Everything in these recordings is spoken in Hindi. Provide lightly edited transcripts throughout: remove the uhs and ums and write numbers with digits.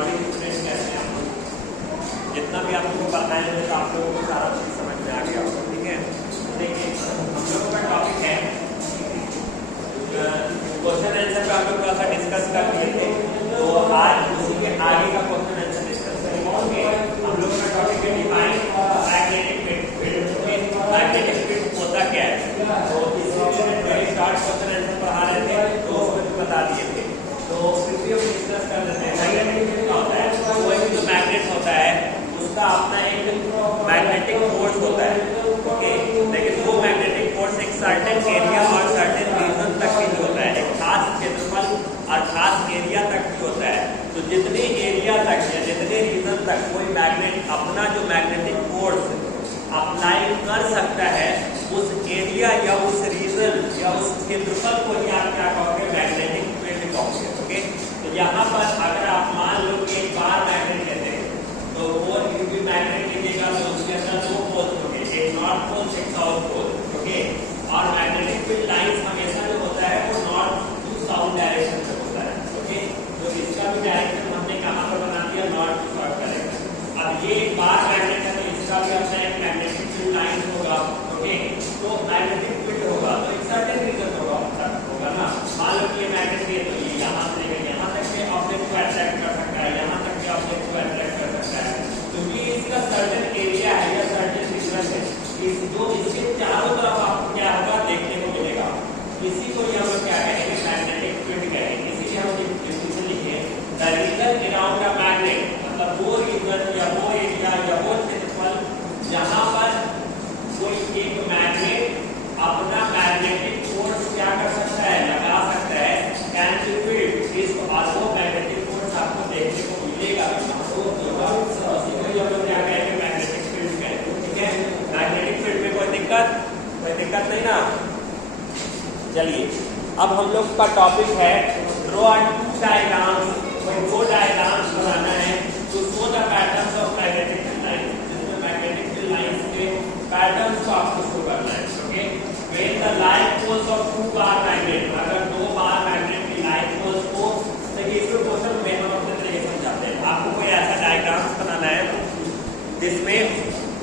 मॉर्निंग स्टूडेंट, कैसे हैं आप लोग? जितना भी आप लोगों को पढ़ाया है तो आप लोगों को सारा चीज़ समझ में आ गया होगा, ठीक है। देखिए हम लोगों का टॉपिक है क्वेश्चन आंसर पे आप लोग थोड़ा सा डिस्कस कर लिए थे, तो आज उसी के आगे का क्वेश्चन आंसर डिस्कस करेंगे। हम लोग का टॉपिक है define magnetic field. Magnetic field होता क्या है, तो इसलिए स्टार्ट क्वेश्चन आंसर पढ़ा रहे थे तो उसमें बता दिए थे, तो फिर भी हम डिस्कस कर लेते हैं। मैग्नेटिक फील्ड क्या होता है? कोई भी जो मैग्नेट होता है उसका अपना एक मैग्नेटिक फोर्स होता है, ओके। लेकिन वो मैग्नेटिक फोर्स एक सर्टेन एरिया और सर्टेन रीजन तक ही होता है, एक खास क्षेत्रफल और खास एरिया तक ही होता है। तो जितने एरिया तक या जितने रीजन तक कोई मैग्नेट अपना जो मैग्नेटिक फोर्स अप्लाई कर सकता है, उस एरिया या उस रीजन या उस क्षेत्रफल को ही आप क्या कहोगे? मैग्नेटिक फील्ड कहोगे, ओके। तो यहाँ पर अगर आप मान लो कि एक बार मैग्नेट लेते हैं तो वो यूवी मैग्नेट लीजिएगा तो उसके अंदर दो पोल्स होंगे, एक नॉर्थ पोल एक साउथ पोल, ओके। और मैग्नेटिक फील्ड लाइंस हमेशा जो होता है वो नॉर्थ टू साउथ डायरेक्शन में होता है, ओके। तो इसका भी डायरेक्शन हमने कहाँ पर बना दिया? North to south direction. अब ये एक बार मैग्नेट है तो इसका भी अपना एक मैग्नेटिक फील्ड लाइन होगा, ओके। तो मैग्नेटिक फील्ड होगा तो एक सर्टेन रीजन होगा ना। मान लो कि ये मैग्नेट है तो ये यहाँ से लेकर यहाँ तक के ऑब्जेक्ट को अट्रैक्ट कर सकता है, यहाँ तक के ऑब्जेक्ट को अट्रैक्ट कर सकता है, क्योंकि इसका सर्टेन एरिया है या सर्टेन रीजन है। इस जो इसके चारों तरफ आपको क्या होगा देखने को मिलेगा, इसी को हम क्या कहेंगे? मैग्नेटिक फील्ड कहेंगे। इसीलिए हम इसे लिखे the region around a magnet, मतलब वो रीजन या वो एरिया या वो क्षेत्रफल जहाँ पर कोई एक मैग्नेट अपना मैग्नेटिक फोर्स क्या कर सकता है? लगा सकता है। कैन बी फील्ड इस वो मैग्नेटिक फोर्स आपको देखने को मिलेगा, उसी को हम लोग क्या कहेंगे? मैग्नेटिक फील्ड कहेंगे, ठीक है। मैग्नेटिक फील्ड में कोई दिक्कत नहीं ना। चलिए अब हम लोग का टॉपिक है ड्रॉ टू डायग्राम्स। कोई दो डायग्राम्स बनाना है to show the patterns of magnetic field line, जिसमें मैग्नेटिक फील्ड लाइंस के पैटर्न्स को आपको शो करना है, okay. When the like poles of two bar magnet, अगर दो बार मैग्नेट की लाइन पोल्स को, देखिए इसको क्वेश्चन में हम अपने तरीके से समझाते हैं। आपको कोई ऐसा डायग्राम बनाना है जिसमें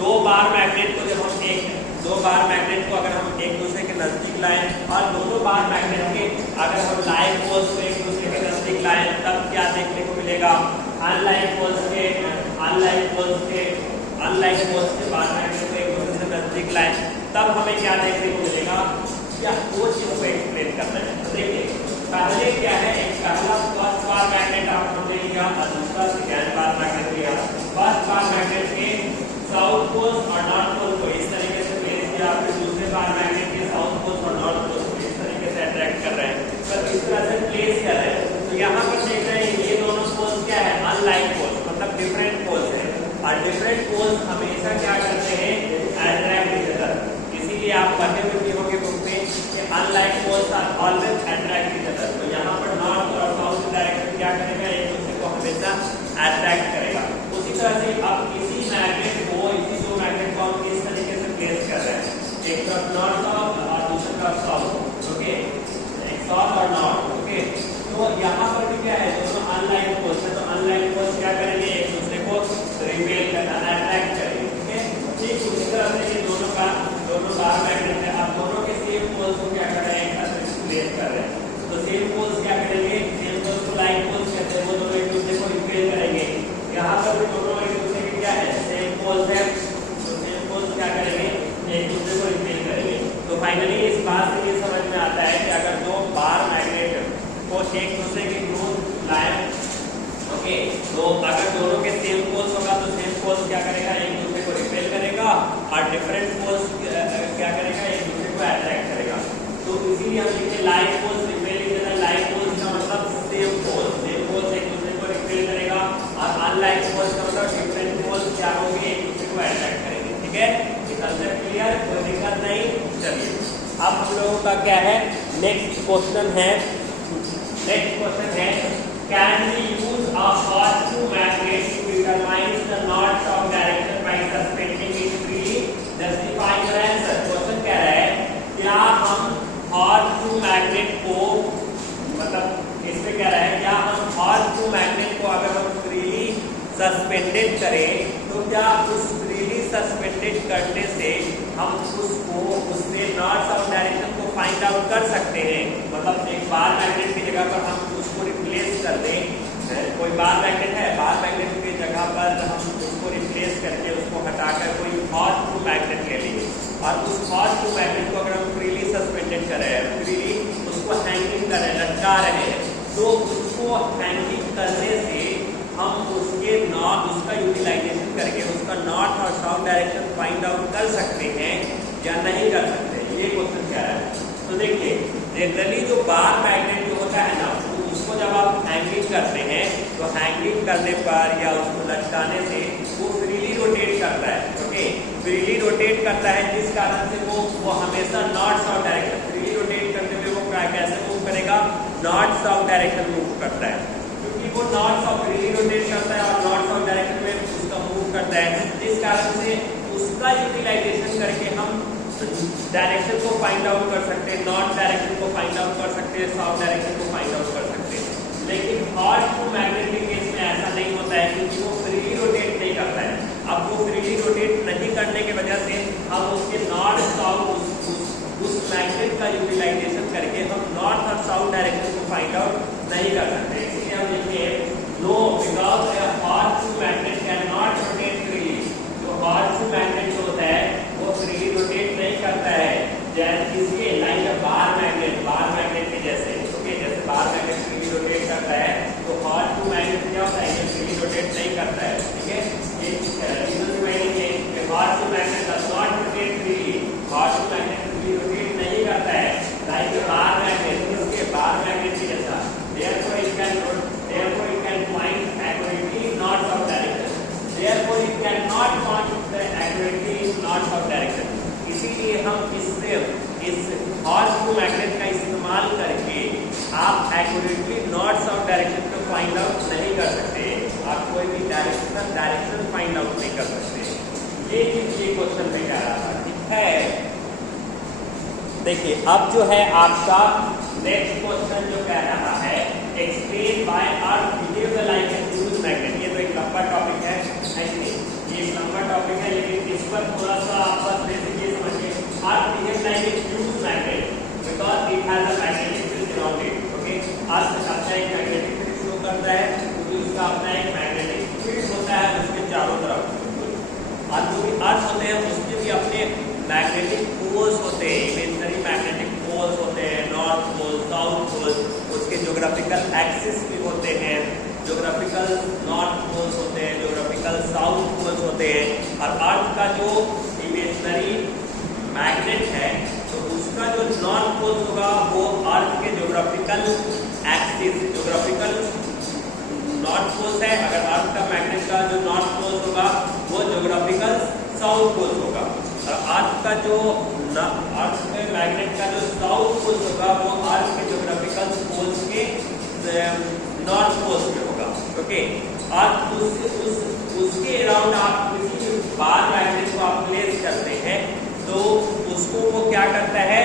दो बार मैग्नेट को जब हम दो बार मैग्नेट को अगर हम एक दूसरे के नजदीक लाएं और दोनों बार मैग्नेट के अगर हम लाइन पोल्स को एक दूसरे के नजदीक लाएं, तब क्या देखने को मिलेगा? अनलाइन पोल्स के बार मैग्नेट को एक दूसरे से नजदीक लाएं, तब हमें क्या देखने को मिलेगा? क्या वो चीज को एक्सप्लेन करना है। तो देखिए पहले क्या है, एक पहला फर्स्ट बार मैग्नेट आपने लिया और दूसरा सेकेंड बार मैग्नेट लिया। फर्स्ट बार मैग्नेट के साउथ पोल और नॉर्थ पोल को इस तरीके से प्लेस किया, फिर दूसरे बार मैग्नेट के साउथ पोल और नॉर्थ पोल को इस तरीके से अट्रैक्ट कर रहे हैं, तो इस तरह से प्लेस कर रहे हैं। तो यहाँ पर देख रहे हैं ये दोनों पोल्स क्या है? अनलाइन पोल्स, मतलब डिफरेंट पोल्स है। और डिफरेंट पोल्स हमेशा क्या करते हैं? Attract each other. इसीलिए आप पढ़े हुए होंगे बुक में कि unlike poles are always attract each other. तो यहाँ पर नॉर्थ और साउथ डायरेक्शन क्या करेगा? एक दूसरे को हमेशा अट्रैक्ट करेगा। उसी तरह से अब इसी मैग्नेट को, इसी दो मैग्नेट को हम इस तरीके से प्लेस कर रहे हैं, एक तरफ नॉर्थ और दूसरी तरफ साउथ, ओके। एक साउथ और नॉर्थ, ओके। तो यहाँ पर भी क्या है? दोनों अनलाइन पोल्स है, तो अनलाइन पोल्स क्या करेंगे? एक दूसरे को रिपेल करना, अट्रैक्ट करेंगे, ठीक है। ठीक उसी तरह से ये दोनों बार मैग्नेट है, अब दोनों के सेम पोल्स को क्या कर रहे हैं? एक साथ प्लेस कर रहे हैं। तो सेम पोल्स क्या करेंगे? सेम पोल्स को लाइन पोल्स कहते हैं, वो दोनों एक दूसरे को रिपेल करेंगे। यहाँ पर भी दोनों एक दूसरे के क्या है? सेम पोल्स है, तो सेम पोल्स क्या करेंगे? एक दूसरे को रिपेल करेंगे। तो फाइनली इस बात से ये समझ में आता है कि अगर दो बार मैग्नेट को एक दूसरे के ग्रुप लाए, ओके, तो अगर दोनों के सेम पोल्स होगा तो सेम पोल्स क्या करेगा? एक दूसरे को रिपेल करेगा, और डिफरेंट पोल्स क्या करेगा? एक दूसरे को अट्रैक्ट करेगा। तो इसीलिए हम लिखते हैं like poles repel each other. Like poles का मतलब सेम पोल्स एक दूसरे को रिपेल करेगा, और अनलाइन पोल्स का मतलब डिफरेंट पोल्स क्या होंगे? एक दूसरे को अट्रैक्ट करेंगे, ठीक है। ये कंसेप्ट क्लियर? कोई दिक्कत नहीं? चलिए अब हम लोगों का क्या है? नेक्स्ट क्वेश्चन है can we use a horseshoe magnet to determine the north of direction by suspending it freely? Justify your answer. Question कह रहा है क्या हम हॉर्सशू मैग्नेट को, मतलब इसमें कह रहा है क्या हम हॉर्सशू मैग्नेट को अगर हम फ्रीली सस्पेंडेड करें तो क्या उस फ्रीली सस्पेंडेड करने से हम उसको उससे नॉर्थ साउथ डायरेक्शन को फाइंड आउट कर सकते हैं। मतलब एक बार मैग्नेट की जगह पर हम उसको रिप्लेस कर दें, कोई बार मैग्नेट है, बार मैग्नेट की जगह पर हम उसको रिप्लेस करके उसको हटाकर कोई हॉट टू मैग्नेट ले लिए और उस हॉट टू मैग्नेट को अगर हम फ्रीली सस्पेंडेड कर रहे हैं, फ्रीली उसको हैंगिंग कर रहे हैं, लटका रहे हैं, तो उसको हैंगिंग करने से हम उसके नॉर्थ उसका यूटिलाइजेशन करके उसका नॉर्थ और साउथ डायरेक्शन फाइंड आउट कर सकते हैं या नहीं कर सकते, ये क्वेश्चन क्या है। तो देखिए जनरली जो बार मैग्नेट जो होता है ना, उसको जब आप हैंगिंग करते हैं तो हैंगिंग करने पर या उसको लटकाने से वो फ्रीली रोटेट करता है। ओके, फ्रीली रोटेट करता है जिस कारण से वो हमेशा north south direction, freely rotate करने में वो कैसे मूव करेगा, नॉर्थ साउथ डायरेक्शन मूव करता है, क्योंकि वो नॉर्थ साउथ फ्रीली रोटेट करता है और नॉर्थ साउथ डायरेक्शन में उसका मूव करता है, जिस कारण से उसका यूटिलाइजेशन करके हम डायरेक्शन को फाइंड आउट कर सकते हैं, नॉर्थ डायरेक्शन को फाइंड आउट कर सकते हैं, साउथ डायरेक्शन को फाइंड आउट कर सकते हैं। लेकिन हॉट टू मैग्नेट के केस में ऐसा नहीं होता है, क्योंकि वो फ्रीली रोटेट नहीं करता है। अब वो फ्रीली रोटेट नहीं करने की वजह से हम उसके नॉर्थ साउथ उस मैग्नेट का यूटिलाइजेशन करके हम नॉर्थ और साउथ डायरेक्शन को फाइंड आउट नहीं कर सकते। इसलिए हम देखिए नो, बिकॉज हॉट टू magnet can not rotate freely. जो हॉट टू मैग्नेट जो होता है वो फ्रीली रोटेट नहीं करता है, इसलिए लाइक बार मैग्नेट के जैसे। ओके, जैसे बार मैग्नेट फ्रीली रोटेट करता है तो हॉट टू मैग्नेट क्या होता है, ये फ्रीली रोटेट नहीं करता है। ठीक है, ये रीजन समझेंगे कि हॉट टू magnet does not rotate freely, हॉट टू मैग्नेट फ्रीली रोटेट नहीं करता है लाइक बार मैग्नेट, इसके बार मैग्नेट के जैसा। therefore it can point accurately in north south direction, therefore it cannot point accurately in north south direction। इसीलिए हम इस हॉट टू मैग्नेट का इस्तेमाल करके आप एक्यूरेटली नॉर्थ साउथ डायरेक्शन को फाइंड आउट नहीं कर सकते, आप कोई भी डायरेक्शन फाइंड आउट नहीं कर सकते। ये चीज ये क्वेश्चन में कह रहा था। ठीक है, देखिए अब जो है आपका नेक्स्ट क्वेश्चन जो कह रहा है explain by earth behave like a huge magnet. ये तो एक लंबा टॉपिक है, ये एक लंबा टॉपिक है, लेकिन इस पर थोड़ा सा आप बस बेसिक ये समझिए, earth behave like a huge magnet because it has a magnetic field around it. Okay, earth अपना एक मैग्नेटिक फील्ड शो करता है, क्योंकि उसका अपना एक मैग्नेटिक फील्ड होता है उसके चारों तरफ, और जो भी अर्थ होते हैं उसके भी अपने मैग्नेटिक पोल्स होते हैं, इमेजिनरी मैग्नेटिक पोल्स होते हैं, नॉर्थ पोल, साउथ पोल, उसके ज्योग्राफिकल एक्सिस भी होते हैं, ज्योग्राफिकल नॉर्थ पोल्स होते हैं, ज्योग्राफिकल साउथ पोल्स होते हैं। और अर्थ का जो इमेजिनरी मैग्नेट है तो उसका जो नॉर्थ पोल होगा वो अर्थ के geographical axis, geographical north pole है। अगर अर्थ का मैग्नेट का जो नॉर्थ पोल होगा वो ज्योग्राफिकल साउथ पोल होगा, और अर्थ का जो अर्थ के मैग्नेट का जो साउथ पोल होगा वो अर्थ के ज्योग्राफिकल पोल्स के नॉर्थ पोल्स में होगा। ओके, और उसके अराउंड आप किसी बार मैग्नेट को आप प्लेस करते हैं तो उसको वो क्या करता है,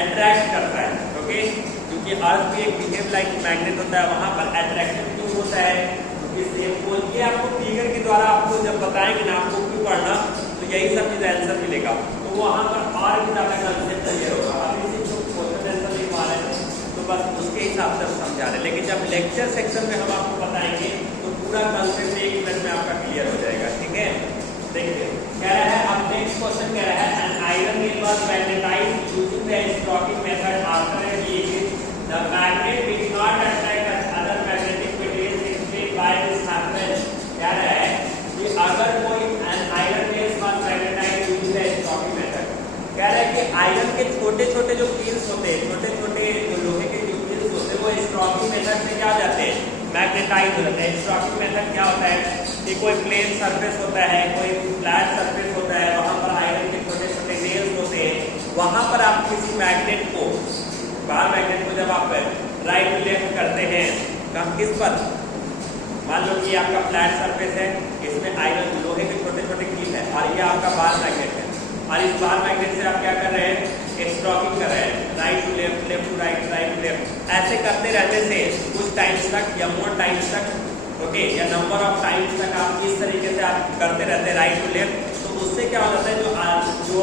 अट्रैक्ट करता है। ओके, क्योंकि अर्थ भी एक बिहेव लाइक मैग्नेट होता है, वहां पर अट्रैक्शन क्यों होता है, क्योंकि सेम पोल। ये आपको फिगर के द्वारा आपको जब बताएंगे ना, आपको क्यों पढ़ना, तो यही सब चीज आंसर मिलेगा, तो वहां पर और भी ज्यादा कंसेप्ट क्लियर होगा। अभी सिर्फ क्वेश्चन आंसर लिखवा रहे हैं तो बस उसके हिसाब से समझा रहे हैं, लेकिन जब लेक्चर सेक्शन में हम आपको बताएंगे तो पूरा कंसेप्ट एक मिनट में आपका क्लियर हो जाएगा। ठीक है, देखिए कह रहा है, अब नेक्स्ट क्वेश्चन कह रहा है an iron nail was magnetised using the stroking method after a leakage the magnet did not attract other magnetic material explain why this happens. कह रहा है कि अगर कोई an iron nail was magnetised using the stroking method, कह रहा है कि आयरन के छोटे छोटे जो पील्स होते हैं, छोटे छोटे जो लोहे के जो पील्स होते हैं वो स्टॉकिंग मेथड में क्या हो जाते हैं, मैग्नेटाइज हो जाते हैं। स्टॉकिंग मेथड क्या होता है कि कोई प्लेन सरफेस होता है, कोई फ्लैट सरफेस होता है, वहां पर आयरन के छोटे छोटे नेल्स होते हैं, वहां पर आप किसी मैग्नेट को, बार मैग्नेट को जब आप राइट लेफ्ट करते हैं, किस पर, मान लो कि आपका फ्लैट सरफेस है, इसमें आयरन लोहे के छोटे छोटे कील है और ये आपका बार मैग्नेट है, और इस बार मैग्नेट से आप क्या कर रहे हैं, स्टॉकिंग कर रहे हैं, right to left, left to right, right to left. ऐसे करते रहने से कुछ टाइम्स तक या मोर टाइम्स तक ओके, या नंबर ऑफ टाइम्स तक आप इस तरीके से आप करते रहते हैं राइट टू लेफ्ट, तो उससे क्या हो जाता है जो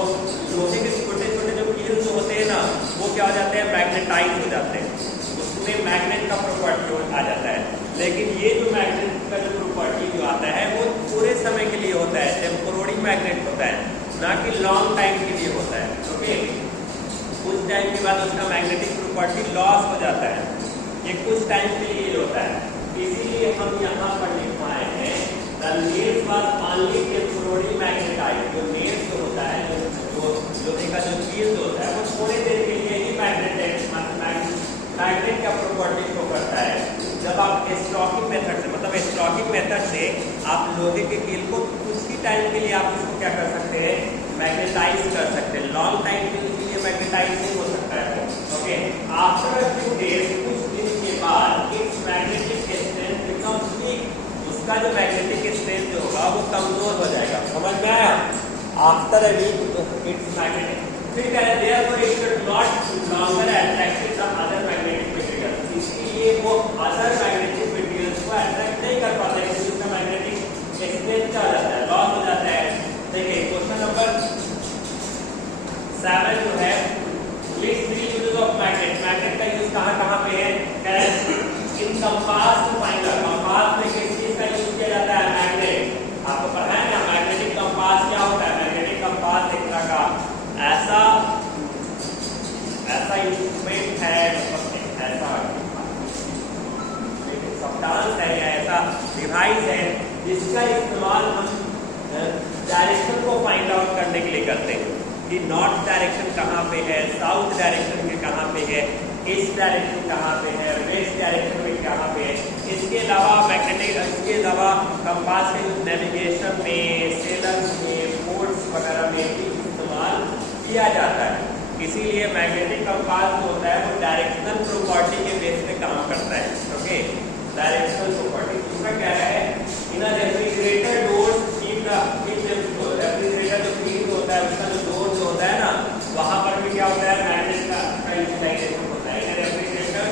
लोहे के छोटे छोटे जो कील्स होते हैं ना, वो क्या हो जाते हैं, मैग्नेटाइज हो जाते हैं, उसमें मैग्नेट का प्रॉपर्टी आ जाता है। लेकिन ये जो मैग्नेट का जो प्रॉपर्टी जो आता है वो पूरे समय के लिए होता है, टेम्पोररी मैग्नेट होता है, ना कि लॉन्ग टाइम के लिए होता है। ओके, कुछ टाइम के बाद उसका मैग्नेटिक प्रॉपर्टी लॉस हो जाता है, ये कुछ टाइम के लिए होता है। इसीलिए हम यहाँ पर लिख पाए हैं the nails was only temporary magnetise. जो नेल्स जो होता है, जो लोहे का जो कील होता है, वो थोड़ी देर के लिए ही मैग्नेट का प्रॉपर्टी को करता है। जब आप स्टॉकिंग मेथड से, मतलब स्टॉकिंग मेथड से आप लोहे के कील को कुछ ही टाइम के लिए आप उसको क्या कर सकते हैं, मैग्नेटाइज कर सकते हैं। लॉन्ग टाइम के लिए मैग्नेटाइज नहीं हो सकता है। Okay, after a few days, कुछ दिन के बाद it's magnetic strength becomes week, उसका जो मैग्नेटिक स्ट्रेंथ जो होगा वो कमजोर हो जाएगा। समझ में आया? After a week it's magnetic, फिर कह रहे therefore it should not longer attract some other magnetic material, इसलिए वो अदर मैग्नेटिक मटेरियल्स को अट्रैक्ट नहीं कर पाता है, क्योंकि उसका मैग्नेटिक स्ट्रेंथ क्या हो जाता है, लॉस हो जाता है। देखिए क्वेश्चन नंबर 7 जो है, list 3 uses of magnet. Magnet का यूज कहाँ पे है, in compass to find out. Compass में किस चीज का यूज किया जाता है, मैग्नेट। आपको पता है ना मैग्नेटिक कंपास क्या होता है, मैग्नेटिक कंपास एक तरह का ऐसा इंस्ट्रूमेंट है, मतलब ऐसा सब्सटेंस है या ऐसा डिवाइस है जिसका इस्तेमाल हम डायरेक्शन को फाइंड आउट करने के लिए करते हैं कि नॉर्थ डायरेक्शन कहाँ पे है, साउथ डायरेक्शन में कहाँ पे है, ईस्ट डायरेक्शन कहाँ पे है, वेस्ट डायरेक्शन में कहाँ पे है। इसके अलावा मैग्नेटिक, इसके अलावा कंपास के नेविगेशन में, सेलर्स में, पोर्ट्स वगैरह में भी इस्तेमाल किया जाता है। इसीलिए मैग्नेटिक कंपास जो होता है वो डायरेक्शनल प्रॉपर्टी के बेस पे काम करता है। Okay, directional property. दूसरा क्या है, इन refrigerator doors keep them close. Refrigerator जो फ्रीज होता है उसका जो डोर जो होता है ना, वहां पर भी क्या होता है, मैग्नेट का यूटिलाइजेशन होता है। इन refrigerator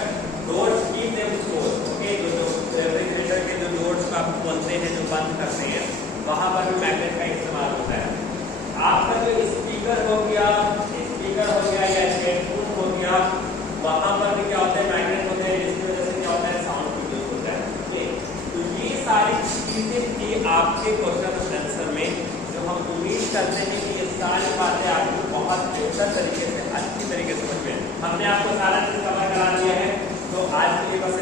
doors keep them close. Okay, जो रेफ्रिजरेटर के जो डोर्स आप खोलते हैं, जो बंद करते हैं, वहां पर भी मैग्नेट का इस्तेमाल होता है। आपका जो स्पीकर हो गया या हेडफोन हो गया, वहां पर भी क्या होता है, मैग्नेट होते हैं, जिसकी वजह से क्या होता है, साउंड प्रोड्यूस होता है। तो ये सारी चीजें थी आपके क्वेश्चन आंसर में, जो हम उम्मीद करते हैं कि ये सारी बातें आपको बहुत बेहतर तरीके से, अच्छी तरीके से समझ में। हमने आपको सारा चीज कवर करा दिया है, तो आज के लिए बस